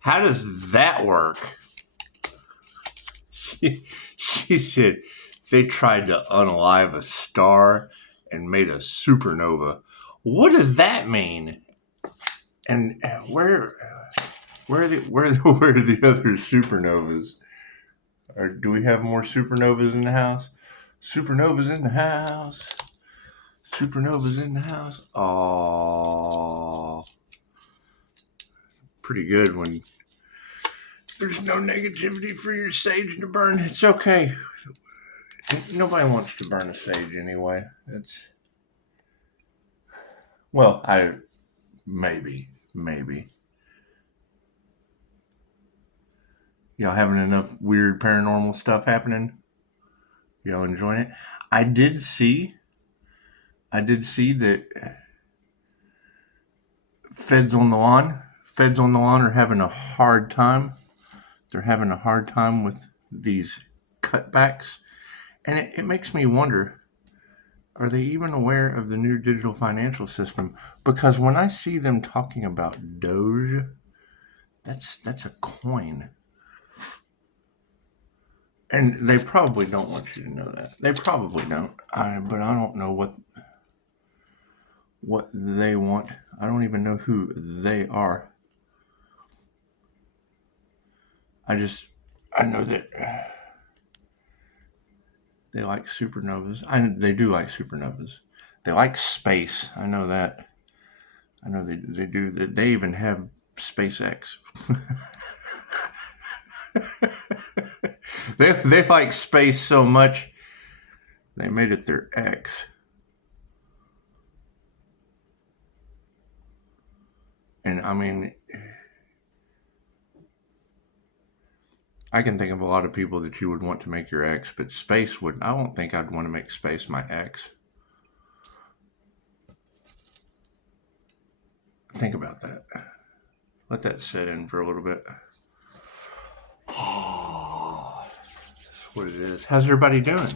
How does that work? She said they tried to unalive a star and made a supernova. What does that mean? And where are the other supernovas? Or do we have more supernovas in the house? Supernovas in the house. Supernovas in the house. Oh, pretty good when there's no negativity for your sage to burn. It's okay. Nobody wants to burn a sage anyway. Maybe. Y'all having enough weird paranormal stuff happening? Y'all enjoying it? I did see that feds on the lawn are having a hard time. They're having a hard time with these cutbacks. And it makes me wonder, are they even aware of the new digital financial system? Because when I see them talking about Doge, that's a coin. And they probably don't want you to know that. They probably don't. But I don't know what they want. I don't even know who they are. I know that they like supernovas. They do like supernovas. They like space. I know that. I know they do. They even have SpaceX. They like space so much, they made it their X. And I mean, I can think of a lot of people that you would want to make your X, but space would. I don't think I'd want to make space my X. Think about that. Let that sit in for a little bit. Oh, that's what it is. How's everybody doing?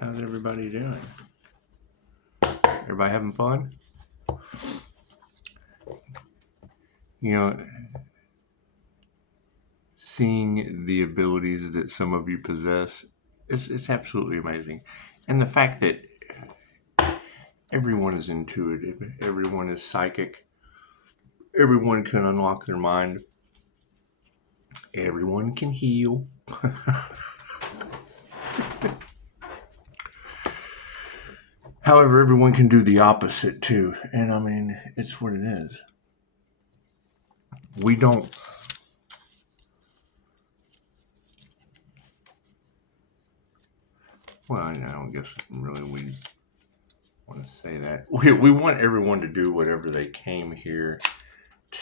Everybody having fun? You know, seeing the abilities that some of you possess, it's absolutely amazing. And the fact that everyone is intuitive, everyone is psychic, everyone can unlock their mind, everyone can heal. However, everyone can do the opposite too. And I mean, it's what it is. We don't. Well, I don't guess really we want to say that. We want everyone to do whatever they came here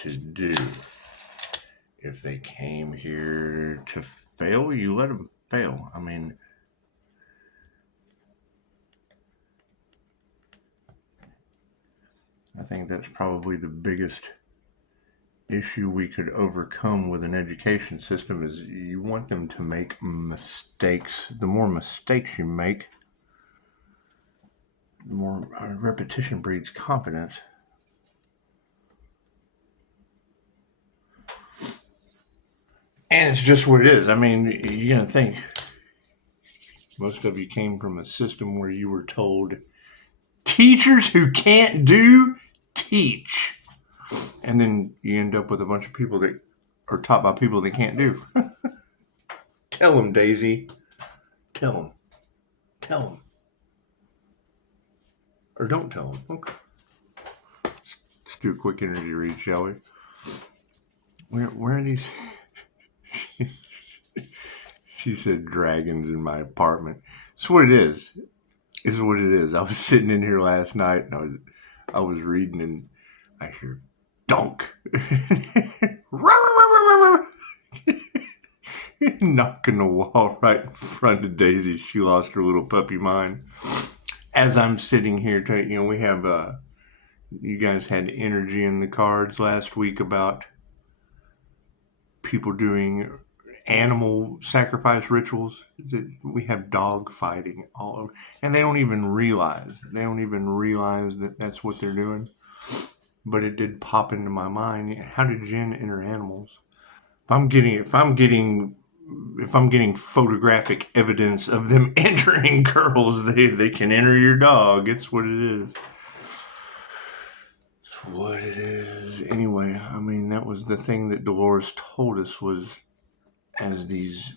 to do. If they came here to fail, you let them fail. I mean, I think that's probably the biggest issue we could overcome with an education system is you want them to make mistakes. The more mistakes you make, the more repetition breeds confidence. And it's just what it is. I mean, you're going to think most of you came from a system where you were told teachers who can't do, teach. And then you end up with a bunch of people that are taught by people that can't do. Tell them, Daisy. Tell them. Or don't tell them. Okay. Let's do a quick energy read, shall we? Where are these? She said dragons in my apartment. It's what it is. It's what it is. I was sitting in here last night and I was reading and I hear donk. Knocking the wall right in front of Daisy. She lost her little puppy mind. As I'm sitting here, we have, you guys had energy in the cards last week about people doing animal sacrifice rituals. We have dog fighting all over. And they don't even realize that that's what they're doing. but it did pop into my mind. How did jinn enter animals? If I'm getting photographic evidence of them entering girls, they can enter your dog. It's what it is. It's what it is. Anyway, I mean, that was the thing that Dolores told us, was as these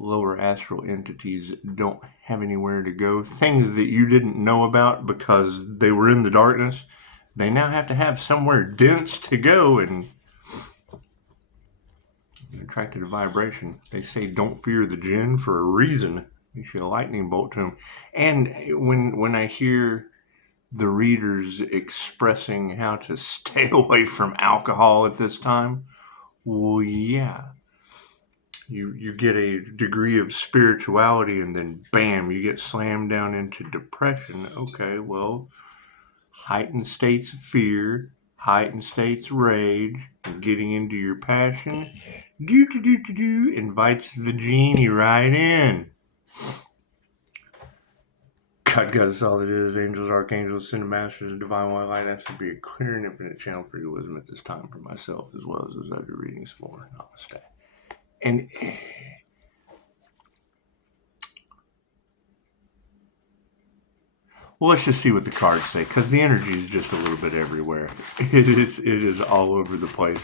lower astral entities don't have anywhere to go, things that you didn't know about because they were in the darkness, they now have to have somewhere dense to go, and attracted a vibration. They say don't fear the jinn for a reason. You should a lightning bolt to them. And when I hear the readers expressing how to stay away from alcohol at this time, well, yeah. You get a degree of spirituality and then bam, you get slammed down into depression. Okay, well, heightened states of fear, heightened states of rage, and getting into your passion, invites the genie right in. God got us all that is, angels, archangels, send masters, and divine white light. Has to be a clear and infinite channel for your wisdom at this time for myself, as well as those other readings for Namaste. And well, let's just see what the cards say, because the energy is just a little bit everywhere. It is all over the place.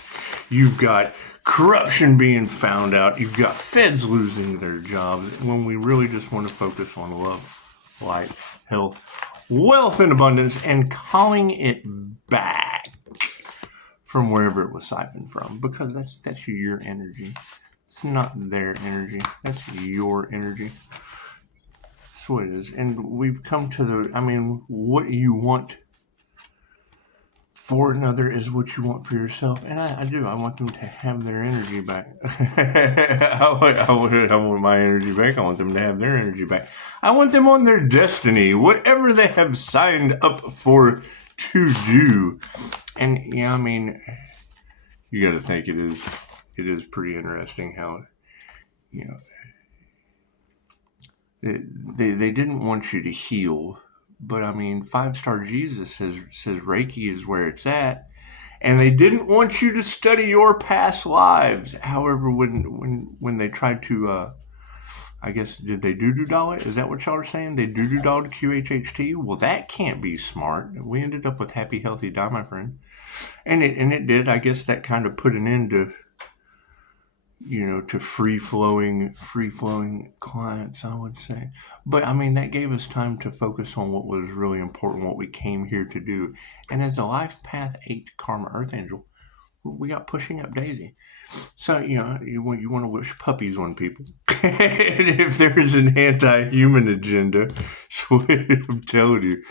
You've got corruption being found out. You've got feds losing their jobs, when we really just want to focus on love, light, health, wealth, and abundance, and calling it back from wherever it was siphoned from, because that's your energy. It's not their energy. That's your energy. That's what it is. And we've come to what you want for another is what you want for yourself. And I do. I want them to have their energy back. I want my energy back. I want them to have their energy back. I want them on their destiny, whatever they have signed up for to do. And yeah, I mean, you got to think it is pretty interesting how, they didn't want you to heal, but I mean, 5-star Jesus says Reiki is where it's at, and they didn't want you to study your past lives. However, when they tried to, I guess, did they doo-doo-doll it? Is that what y'all are saying? They doo-doo-dolled QHHT? Well, that can't be smart. We ended up with happy, healthy, die, my friend. And it did. I guess that kind of put an end to, to free-flowing clients, I would say. But, I mean, that gave us time to focus on what was really important, what we came here to do. And as a Life Path 8 Karma Earth Angel, we got Pushing Up Daisy. So, you want to wish puppies on people. And if there's an anti-human agenda, so I'm telling you,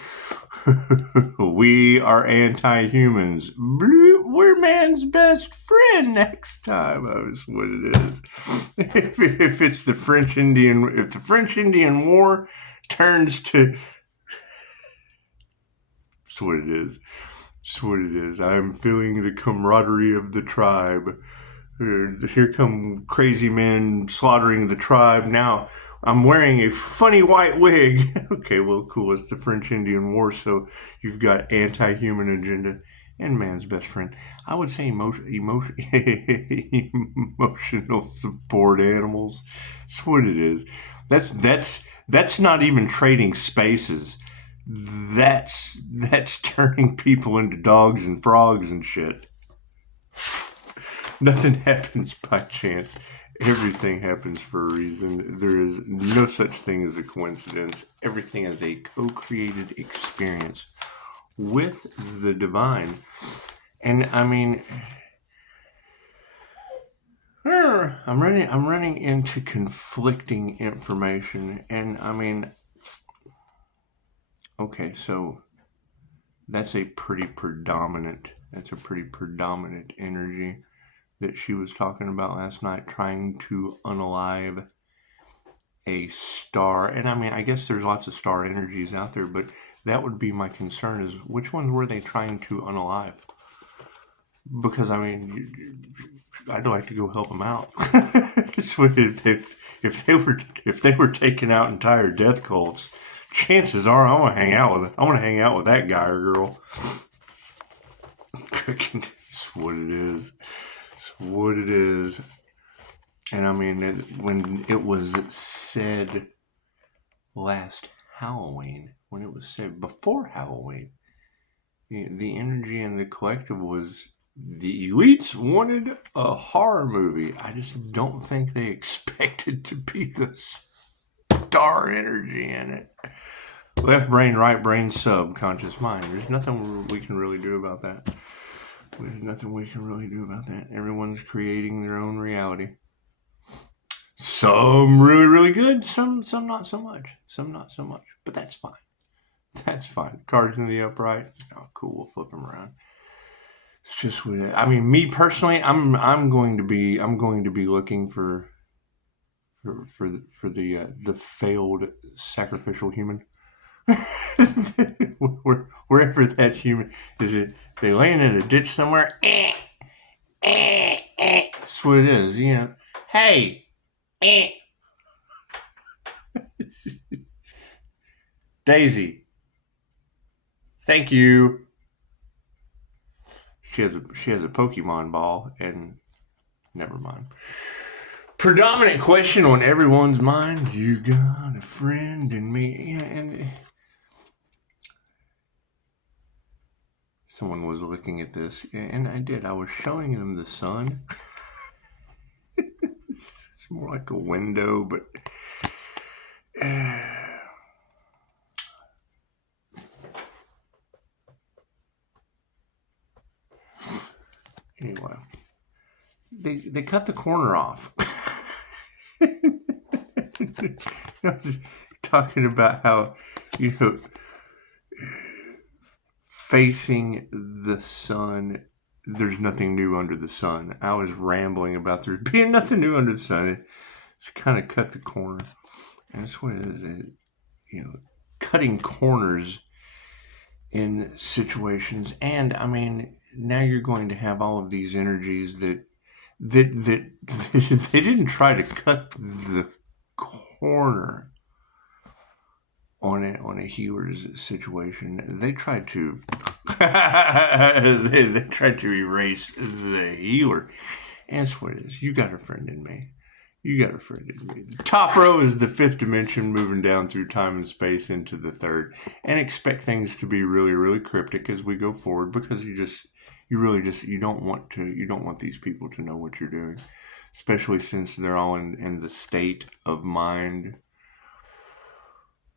we are anti-humans. We're man's best friend next time. That's what it is. If it's the French Indian War turns to, that's what it is. That's what it is. I'm feeling the camaraderie of the tribe. Here come crazy men slaughtering the tribe. Now I'm wearing a funny white wig. Okay, well, cool. It's the French Indian War, so you've got anti-human agenda and man's best friend. I would say emotional support animals. That's what it is. That's not even trading spaces. That's turning people into dogs and frogs and shit. Nothing happens by chance. Everything happens for a reason. There is no such thing as a coincidence. Everything is a co-created experience with the divine. And I mean, I'm running into conflicting information, and I mean, okay, so that's a pretty predominant energy that she was talking about last night, trying to unalive a star. And I mean, I guess there's lots of star energies out there, but that would be my concern, is which ones were they trying to unalive? Because I mean, I'd like to go help them out. If they were taking out entire death cults, chances are I'm gonna hang out with that guy or girl. It's what it is. It's what it is. And I mean, when it was said last Halloween, when it was said before Halloween, the energy in the collective was the elites wanted a horror movie. I just don't think they expected to be the star energy in it. Left brain, right brain, subconscious mind. There's nothing we can really do about that. Everyone's creating their own reality. Some really, really good. Some not so much. But that's fine. Cards in the upright. Oh, cool. We'll flip them around. It's just weird. I mean, me personally, I'm going to be looking for the failed sacrificial human. Wherever that human is, it they laying in a ditch somewhere. That's what it is. Hey. Daisy. Thank you. She has a Pokemon ball, and never mind. Predominant question on everyone's mind. You got a friend in me. And someone was looking at this, and I did. I was showing them the sun. It's more like a window, but anyway, they cut the corner off. Talking about how, facing the sun, there's nothing new under the sun. I was rambling about there being nothing new under the sun. It's kind of cut the corner. And that's what it is. Cutting corners in situations. And, I mean, now you're going to have all of these energies that they didn't try to cut the corner on a healer's situation. They tried to they tried to erase the healer. And that's what it is. You got a friend in me. The top row is the fifth dimension, moving down through time and space into the third, and expect things to be really, really cryptic as we go forward, because you don't want these people to know what you're doing, especially since they're all in the state of mind,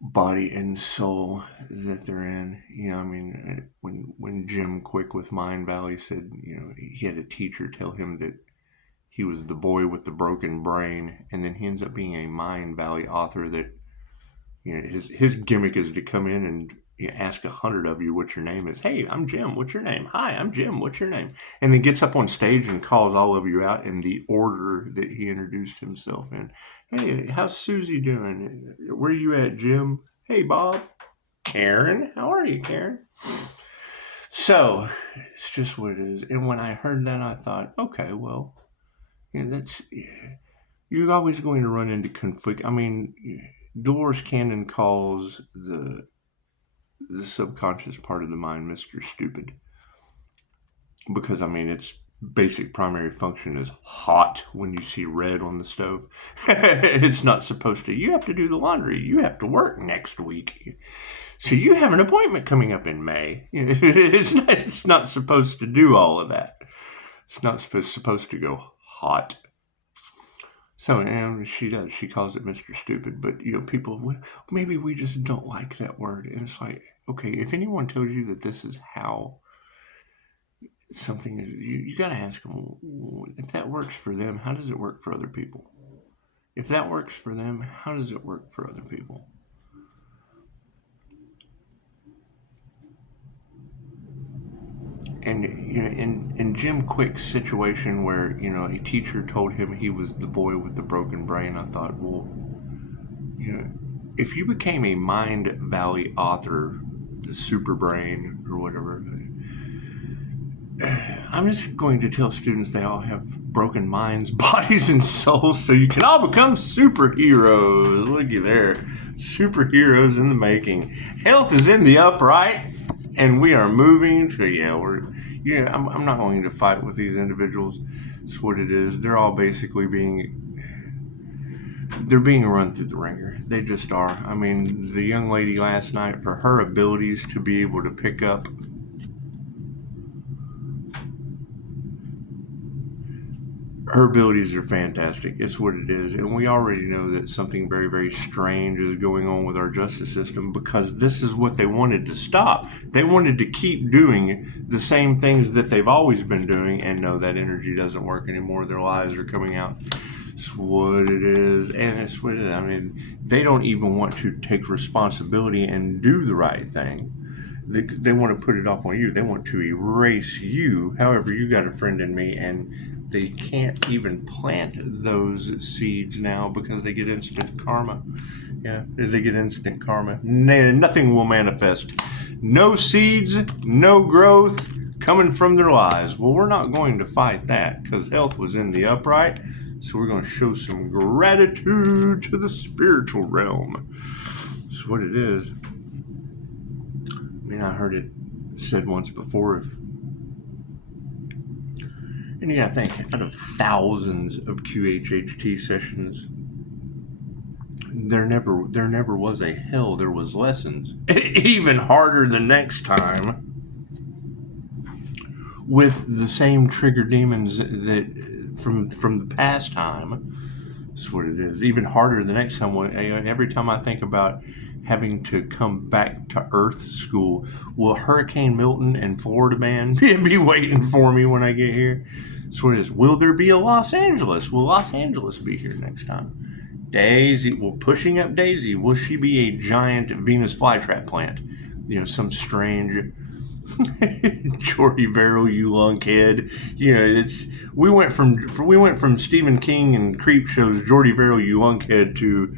body, and soul that they're in. I mean, when Jim Quick with Mind Valley said, he had a teacher tell him that he was the boy with the broken brain, and then he ends up being a Mind Valley author that, his gimmick is to come in and ask 100 of you what your name is. Hey, I'm Jim. What's your name? Hi, I'm Jim. What's your name? And then gets up on stage and calls all of you out in the order that he introduced himself in. Hey, how's Susie doing? Where you at, Jim? Hey, Bob. Karen. How are you, Karen? So, it's just what it is. And when I heard that, I thought, okay, well, you're always going to run into conflict. I mean, Dolores Cannon calls the subconscious part of the mind Mr. Stupid, because, I mean, its basic primary function is hot when you see red on the stove. It's not supposed to. You have to do the laundry. You have to work next week. So you have an appointment coming up in May. It's not supposed to do all of that. It's not supposed to go hot. So, and she does. She calls it Mr. Stupid. But, people, maybe we just don't like that word. And it's like, okay, if anyone tells you that this is how something is, you got to ask them, if that works for them, how does it work for other people? If that works for them, how does it work for other people? And in Jim Quick's situation where a teacher told him he was the boy with the broken brain, I thought, well, if you became a Mind Valley author, the super brain or whatever, I'm just going to tell students they all have broken minds, bodies, and souls, so you can all become superheroes. Looky there. Superheroes in the making. Health is in the upright, and we are moving to, I'm not going to fight with these individuals. That's what it is. They're all basically they're being run through the ringer. They just are. I mean, the young lady last night, for her abilities to be able to pick up her abilities are fantastic. It's what it is. And we already know that something very, very strange is going on with our justice system, because this is what they wanted to stop. They wanted to keep doing the same things that they've always been doing, and no, that energy doesn't work anymore. Their lies are coming out. It's what it is. And it's what it is. I mean, they don't even want to take responsibility and do the right thing. They want to put it off on you. They want to erase you. However, you got a friend in me, and they can't even plant those seeds now because they get instant karma. Yeah, they get instant karma. Nothing will manifest. No seeds, no growth coming from their lies. Well, we're not going to fight that because health was in the upright. So we're going to show some gratitude to the spiritual realm. That's what it is. I mean, I heard it said once before, and I think out of thousands of QHHT sessions, there never was a hell. There was lessons. Even harder the next time, with the same trigger demons that from the past time. That's what it is. Even harder the next time. Every time I think about having to come back to Earth school, will Hurricane Milton and Florida Man be waiting for me when I get here? That's what it is. Will there be a Los Angeles? Will Los Angeles be here next time? Daisy, pushing up Daisy, will she be a giant Venus flytrap plant? Some strange Jordy Verrill, you lunkhead. We went from Stephen King and creep shows, Jordy Verrill, you lunkhead, to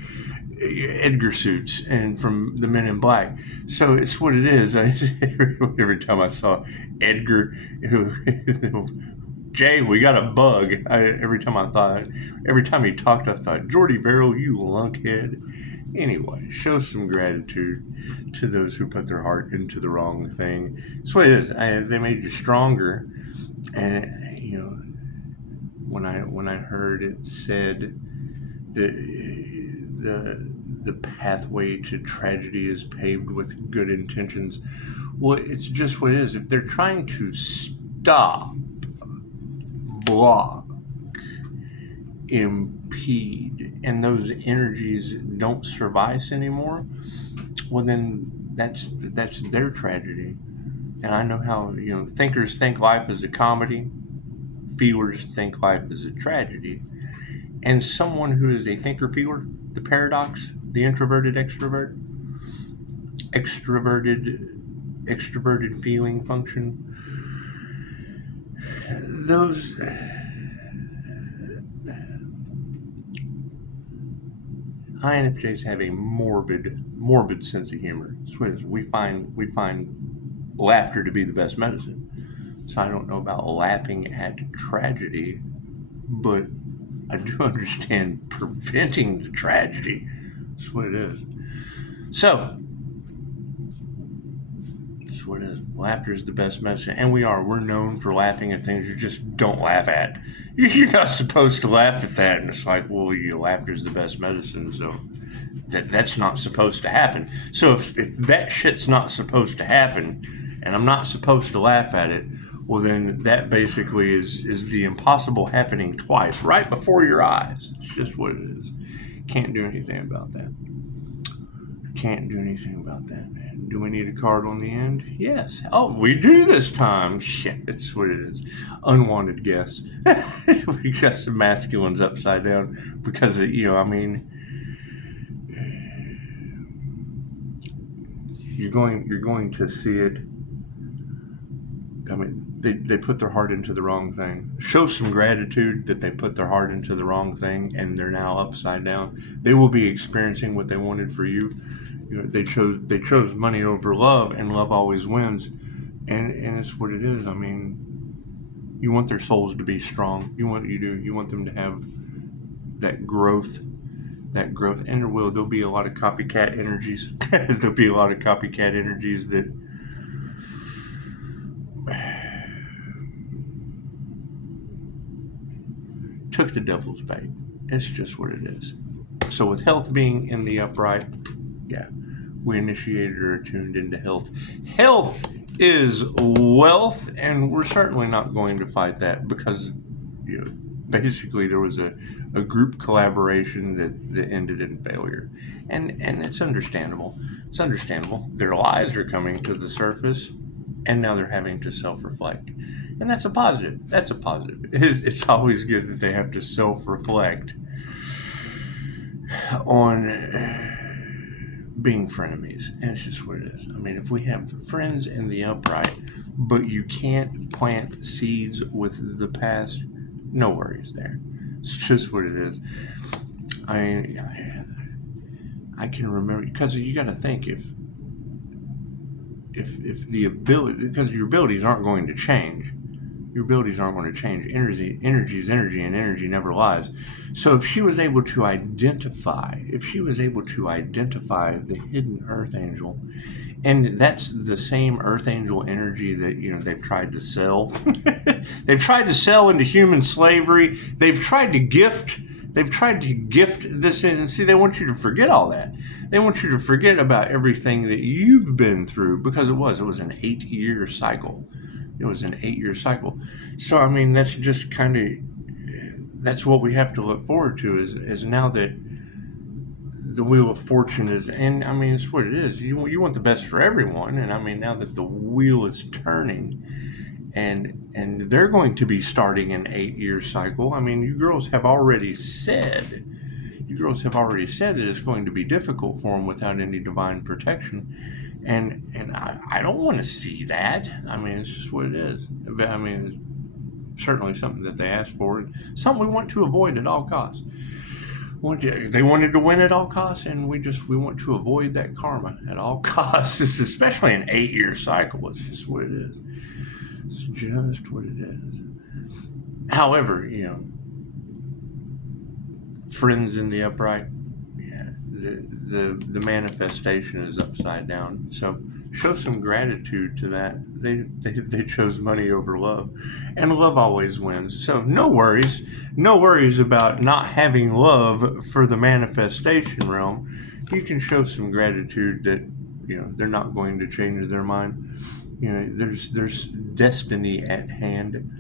Edgar suits, and from the Men in Black. So it's what it is. Every time I saw Edgar, Jay, we got a bug. Every time he talked, I thought, Jordy Verrill, you lunkhead. Anyway, show some gratitude to those who put their heart into the wrong thing. That's what it is. They made you stronger, and when I heard it said the pathway to tragedy is paved with good intentions. Well, it's just what it is. If they're trying to stop, block, impede, and those energies don't survive anymore, well then that's their tragedy. And I know how thinkers think life is a comedy, feelers think life is a tragedy. And someone who is a thinker feeler, the paradox, the introverted extroverted feeling function, those INFJs have a morbid sense of humor. We find laughter to be the best medicine. So I don't know about laughing at tragedy, but I do understand preventing the tragedy. That's what it is. So, that's what it is. Laughter is the best medicine. And we're known for laughing at things you just don't laugh at. You're not supposed to laugh at that. And it's like, well, laughter is the best medicine. So that's not supposed to happen. So if that shit's not supposed to happen, and I'm not supposed to laugh at it, well, then that basically is the impossible happening twice, right before your eyes. It's just what it is. Can't do anything about that. Can't do anything about that. Do we need a card on the end? Yes. Oh, we do this time. Shit, it's what it is. Unwanted guests. We got some masculines upside down because, you're going to see it. I mean, they put their heart into the wrong thing. Show some gratitude that they put their heart into the wrong thing and they're now upside down. They will be experiencing what they wanted for you. They chose money over love, and love always wins. And it's what it is. I mean, You want their souls to be strong. You want them to have that growth, and there'll be a lot of copycat energies. There'll be a lot of copycat energies that took the devil's bait. It's just what it is. So with health being in the upright, yeah, we initiated or attuned into health. Health is wealth, and we're certainly not going to fight that because, basically there was a group collaboration that ended in failure, and it's understandable. It's understandable. Their lies are coming to the surface, and now they're having to self-reflect, and that's a positive. That's a positive. It's always good that they have to self-reflect on being frenemies, and it's just what it is. I mean, if we have friends in the upright, but you can't plant seeds with the past, no worries there. It's just what it is. I can remember, because you got to think, if the ability, because your abilities aren't going to change. Your abilities aren't going to change. Energy is energy, and energy never lies. So if she was able to identify the hidden Earth Angel, and that's the same Earth Angel energy that they've tried to sell. They've tried to sell into human slavery. They've tried to gift this in. And see, they want you to forget all that. They want you to forget about everything that you've been through, because it was an 8-year cycle. It was an 8-year cycle. So, I mean, that's just that's what we have to look forward to is now that the Wheel of Fortune is, and I mean, it's what it is. You want the best for everyone. And I mean, now that the wheel is turning and they're going to be starting an 8-year cycle. I mean, you girls have already said that it's going to be difficult for them without any divine protection. And I don't want to see that. I mean, it's just what it is. I mean, it's certainly something that they asked for, and something we want to avoid at all costs. They wanted to win at all costs, and we want to avoid that karma at all costs. It's especially an 8-year cycle. It's just what it is. It's just what it is. However, friends in the upright, the manifestation is upside down. So show some gratitude to that. They chose money over love, and love always wins. So no worries about not having love for the manifestation realm. You can show some gratitude that they're not going to change their mind. There's destiny at hand.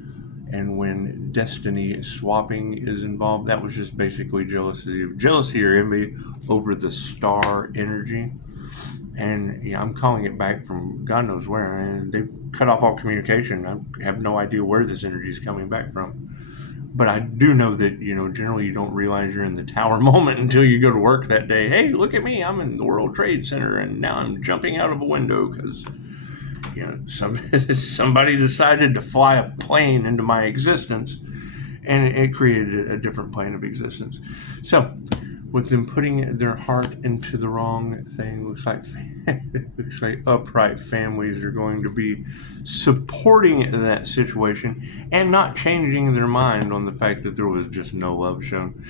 And when destiny swapping is involved, that was just basically jealousy or envy over the star energy. And I'm calling it back from God knows where. And they've cut off all communication. I have no idea where this energy is coming back from. But I do know that, generally you don't realize you're in the tower moment until you go to work that day. Hey, look at me. I'm in the World Trade Center, and now I'm jumping out of a window because somebody decided to fly a plane into my existence, and it created a different plane of existence. So with them putting their heart into the wrong thing, looks like upright families are going to be supporting that situation and not changing their mind on the fact that there was just no love shown.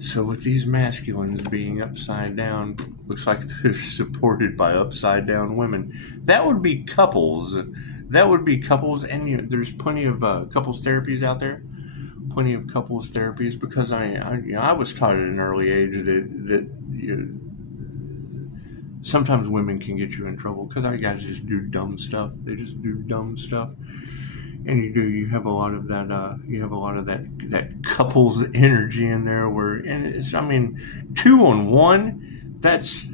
So with these masculines being upside down, looks like they're supported by upside down women. That would be couples. And there's plenty of couples therapies out there. Plenty of couples therapies, because I was taught at an early age that sometimes women can get you in trouble because our guys just do dumb stuff. They just do dumb stuff. And you have a lot of that couples energy in there and it's, 2-on-1, that's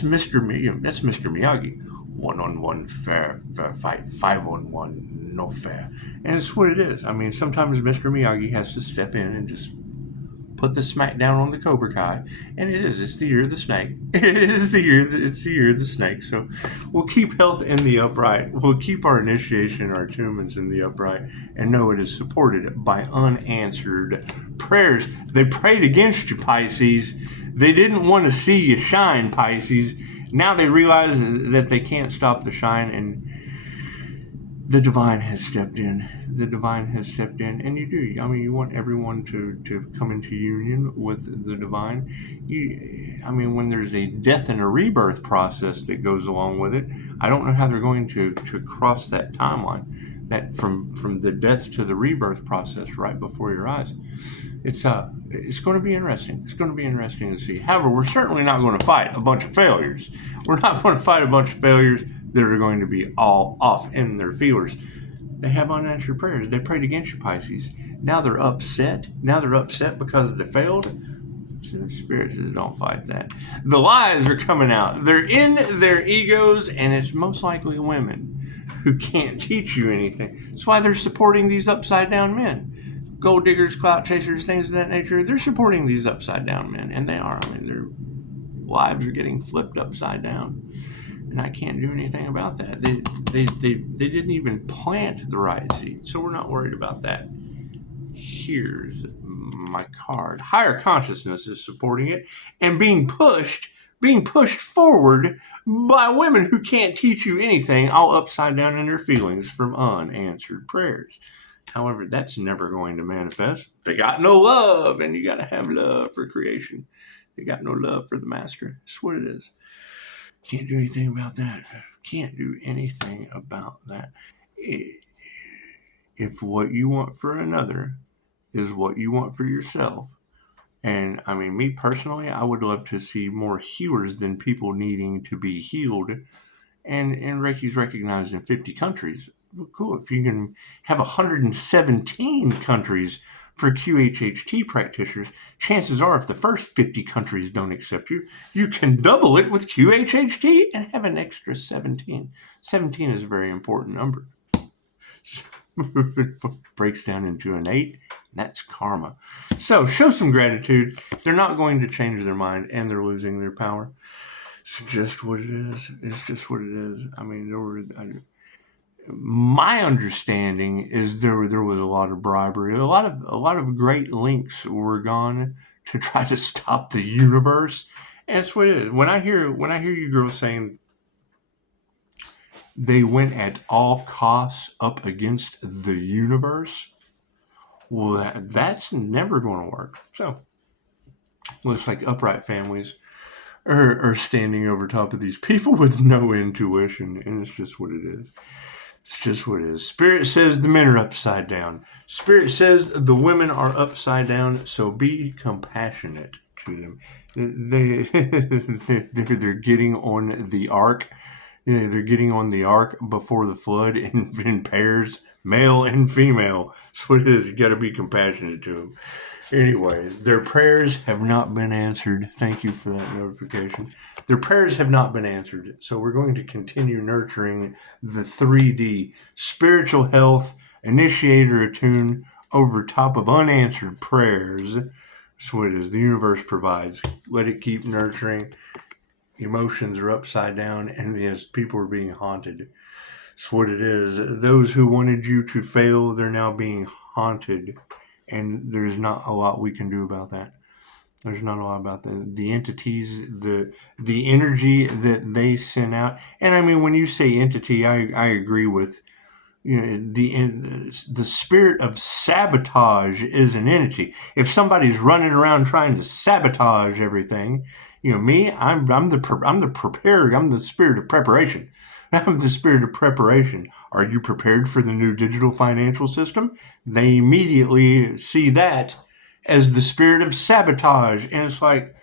Mr. Miyagi. 1-on-1 fair fight, 5-on-1 no fair. And it's what it is. Sometimes Mr. Miyagi has to step in and just put the smack down on the Cobra Kai, and it's the year of the snake. It's the year of the snake. So we'll keep health in the upright. We'll keep our initiation, our attunements in the upright, and know it is supported by unanswered prayers. They prayed against you, Pisces. They didn't want to see you shine, Pisces. Now they realize that they can't stop the shine, and the divine has stepped in. The divine has stepped in, and you do. I mean, you want everyone to come into union with the divine. When there's a death and a rebirth process that goes along with it, I don't know how they're going to cross that timeline, that from the death to the rebirth process right before your eyes. It's going to be interesting. It's going to be interesting to see. However, we're certainly not going to fight a bunch of failures. We're not going to fight a bunch of failures that are going to be all off in their feelers. They have unanswered prayers. They prayed against you, Pisces. Now they're upset. Now they're upset because they failed. So the Spirit says, don't fight that. The lies are coming out. They're in their egos, and it's most likely women who can't teach you anything. That's why they're supporting these upside down men. Gold diggers, clout chasers, things of that nature. They're supporting these upside down men, and they are. I mean, their lives are getting flipped upside down, and I can't do anything about that. They didn't even plant the right seed, so we're not worried about that. Here's my card. Higher consciousness is supporting it and being pushed forward by women who can't teach you anything, all upside down in their feelings from unanswered prayers. However, that's never going to manifest. They got no love, and you got to have love for creation. They got no love for the master. That's what it is. Can't do anything about that. Can't do anything about that. If what you want for another is what you want for yourself, and I mean, me personally, I would love to see more healers than people needing to be healed. And Reiki's recognized in 50 countries. Well, cool. If you can have 117 countries for QHHT practitioners, chances are if the first 50 countries don't accept you, you can double it with QHHT and have an extra 17. 17 is a very important number. So if it breaks down into an 8, that's karma. So show some gratitude. They're not going to change their mind, and they're losing their power. It's just what it is. It's just what it is. I mean, my understanding is there was a lot of bribery. A lot of great links were gone to try to stop the universe. And that's what it is. When I hear you girls saying they went at all costs up against the universe, well, that's never going to work. So looks like upright families are standing over top of these people with no intuition, and it's just what it is. It's just what it is. Spirit says the men are upside down. Spirit says the women are upside down, so be compassionate to them. They're getting on the ark. They're getting on the ark before the flood in pairs, male and female. That's what it is. You got to be compassionate to them. Anyway, their prayers have not been answered. Thank you for that notification. Their prayers have not been answered. So we're going to continue nurturing the 3D spiritual health, initiator attune over top of unanswered prayers. That's what it is. The universe provides. Let it keep nurturing. Emotions are upside down, and yes, people are being haunted. That's what it is. Those who wanted you to fail, they're now being haunted. And there's not a lot we can do about that. There's not a lot about the entities, the energy that they send out. And I mean, when you say entity, I agree with, the spirit of sabotage is an entity. If somebody's running around trying to sabotage everything, me, I'm the spirit of preparation. I'm the spirit of preparation. Are you prepared for the new digital financial system? They immediately see that as the spirit of sabotage. And it's like,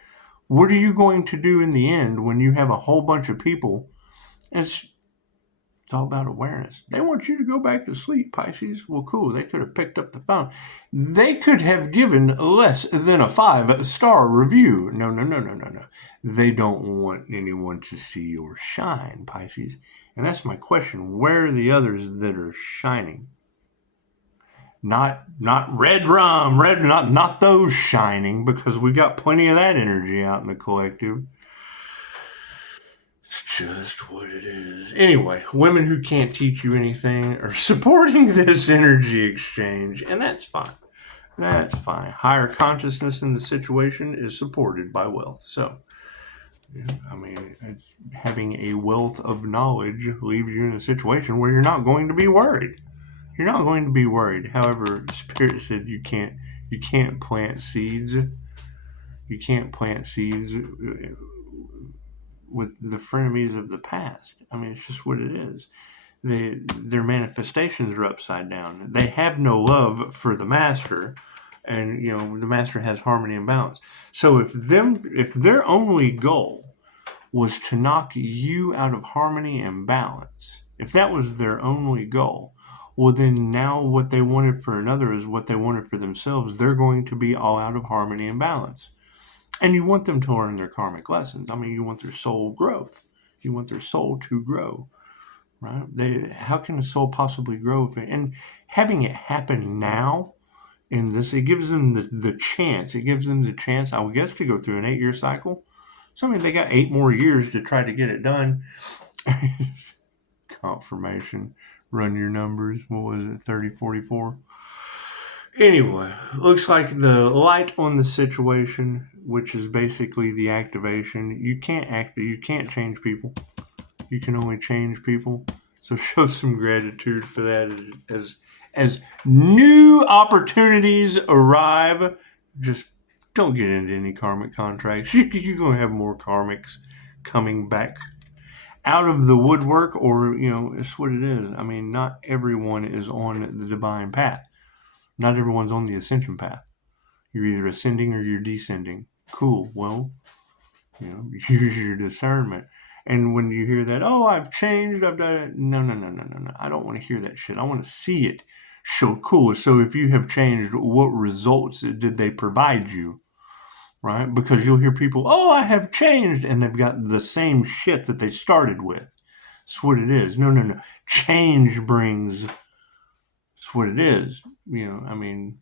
what are you going to do in the end when you have a whole bunch of people? It's all about awareness. They want you to go back to sleep, Pisces. Well, cool. They could have picked up the phone. They could have given less than a 5-star review. No. They don't want anyone to see your shine, Pisces. And that's my question. Where are the others that are shining? Not red rum, not those shining, because we got plenty of that energy out in the collective. It's just what it is. Anyway, women who can't teach you anything are supporting this energy exchange, and that's fine. That's fine. Higher consciousness in the situation is supported by wealth. So I mean, having a wealth of knowledge leaves you in a situation where you're not going to be worried. You're not going to be worried. However, Spirit said you can't plant seeds. You can't plant seeds with the frenemies of the past. I mean, it's just what it is. Their manifestations are upside down. They have no love for the master, and the master has harmony and balance. So if their only goal was to knock you out of harmony and balance, if that was their only goal, well then now what they wanted for another is what they wanted for themselves. They're going to be all out of harmony and balance. And you want them to learn their karmic lessons. I mean, you want their soul growth. You want their soul to grow. Right? How can a soul possibly grow? And having it happen now in this, it gives them the chance. It gives them the chance, I would guess, to go through an 8-year cycle. So, I mean, they got 8 more years to try to get it done. Confirmation. Run your numbers. What was it? 30, 44? Anyway, looks like the light on the situation, which is basically the activation. You can't change people. You can only change people. So show some gratitude for that as new opportunities arrive. Just don't get into any karmic contracts. You're going to have more karmics coming back out of the woodwork, or, it's what it is. I mean, not everyone is on the divine path. Not everyone's on the ascension path. You're either ascending or you're descending. Cool. Well, use your discernment. And when you hear that, oh, I've changed, I've done it. No. I don't want to hear that shit. I want to see it. So cool. So if you have changed, what results did they provide you? Right? Because you'll hear people, oh, I have changed. And they've got the same shit that they started with. That's what it is. No. Change brings, that's what it is. I mean,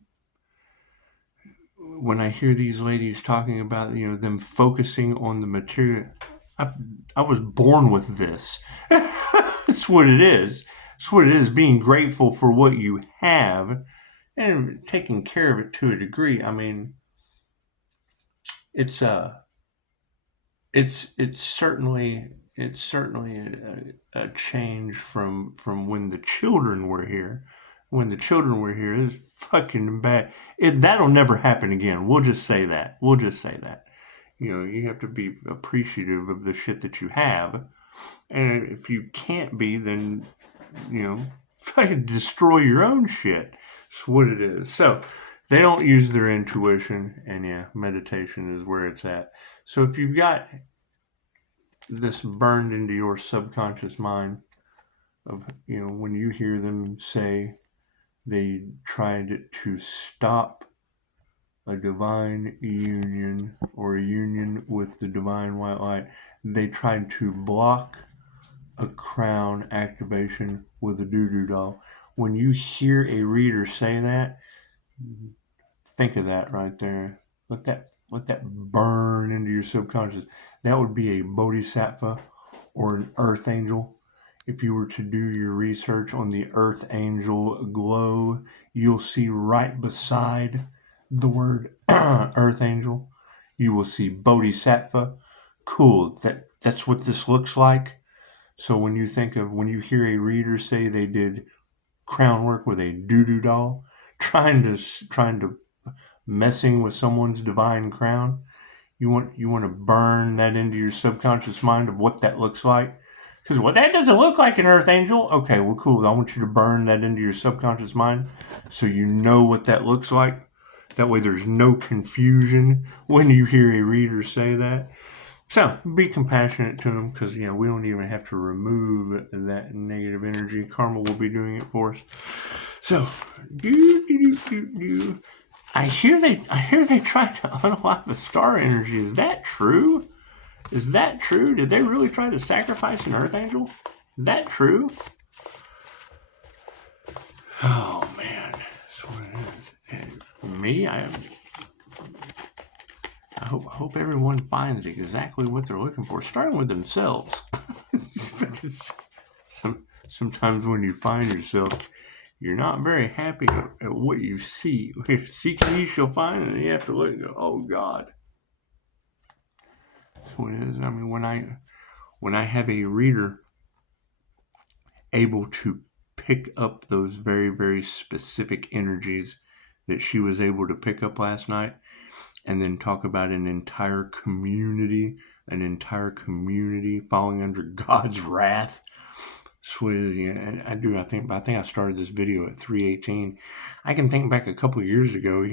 when I hear these ladies talking about, them focusing on the material, I was born with this. That's what it is. It's what it is, being grateful for what you have and taking care of it to a degree. I mean, it's certainly a change from when the children were here. When the children were here, it was fucking bad. That'll never happen again. We'll just say that. You have to be appreciative of the shit that you have. And if you can't be, then, fucking destroy your own shit. That's what it is. So they don't use their intuition, and meditation is where it's at. So if you've got this burned into your subconscious mind of, when you hear them say they tried to stop a divine union or a union with the divine white light, they tried to block a crown activation with a doo-doo doll. When you hear a reader say that, think of that right there. Let that burn into your subconscious. That would be a bodhisattva or an earth angel. If you were to do your research on the earth angel glow, you'll see right beside the word earth angel, you will see bodhisattva. Cool. That's what this looks like. So when you hear a reader say they did crown work with a doo-doo doll, trying to messing with someone's divine crown, you want to burn that into your subconscious mind of what that looks like. Because, well, that doesn't look like an earth angel. Okay, well, cool. I want you to burn that into your subconscious mind so you know what that looks like. That way there's no confusion when you hear a reader say that. So be compassionate to them, because, we don't even have to remove that negative energy. Karma will be doing it for us. So, I hear they tried to unlock the star energy. Is that true? Did they really try to sacrifice an earth angel? Is that true? Oh man, that's what it is. And me, I hope everyone finds exactly what they're looking for, starting with themselves. Sometimes when you find yourself, you're not very happy at what you see. Seek ye shall find, and you have to look and go, oh God. That's what it is. I mean, when I have a reader able to pick up those very, very specific energies that she was able to pick up last night, and then talk about an entire community falling under God's wrath. I think I started this video at 3:18. I can think back a couple of years ago,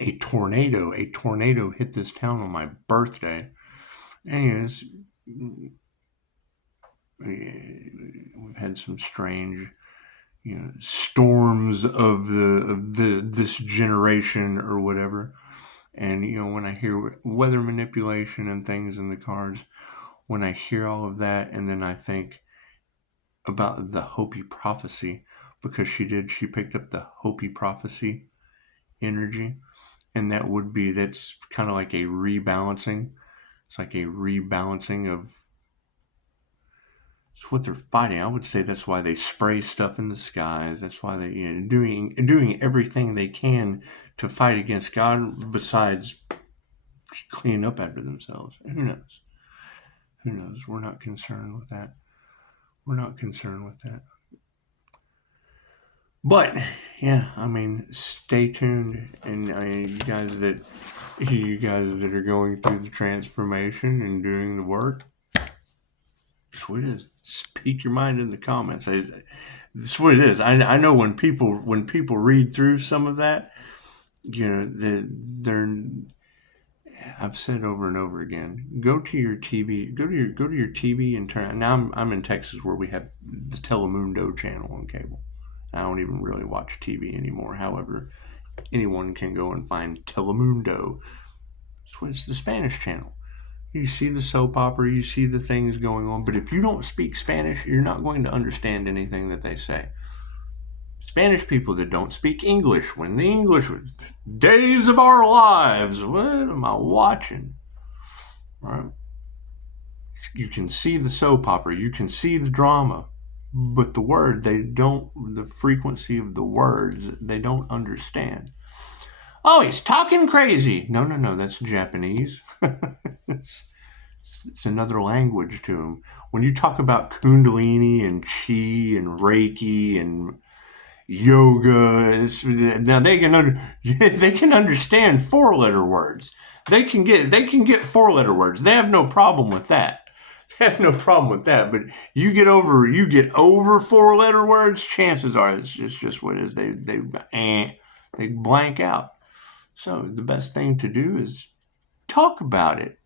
a tornado hit this town on my birthday. Anyways, we've had some strange, storms of this generation or whatever. And when I hear weather manipulation and things in the cards, when I hear all of that, and then I think about the Hopi prophecy, because she picked up the Hopi prophecy energy, and that's kind of like a rebalancing. It's like a rebalancing of, it's what they're fighting. I would say that's why they spray stuff in the skies. That's why they doing everything they can to fight against God, besides clean up after themselves. Who knows? We're not concerned with that. But yeah, I mean, stay tuned, and you guys that are going through the transformation and doing the work, what it is. Speak your mind in the comments. That's what it is. I know when people read through some of that, they're. I've said over and over again, go to your TV and turn. Now I'm in Texas, where we have the Telemundo channel on cable. I don't even really watch TV anymore. However, anyone can go and find Telemundo. It's the Spanish channel. You see the soap opera, you see the things going on, but if you don't speak Spanish, you're not going to understand anything that they say. Spanish people that don't speak English, when the English was Days of Our Lives, what am I watching? Right? You can see the soap opera, you can see the drama, but the frequency of the words, they don't understand. Oh, he's talking crazy. No, that's Japanese. It's another language to them. When you talk about Kundalini and Chi and Reiki and yoga, now they can understand 4-letter words. They can get 4-letter words. They have no problem with that. But you get over 4-letter words, chances are it's just what it is. They blank out. So the best thing to do is talk about it.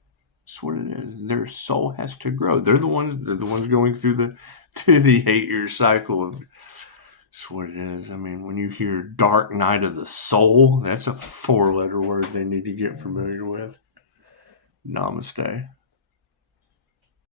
That's what it is. Their soul has to grow. They're the ones going through the 8-year cycle of. That's what it is. I mean, when you hear Dark Night of the Soul, that's a 4-letter word they need to get familiar with. Namaste.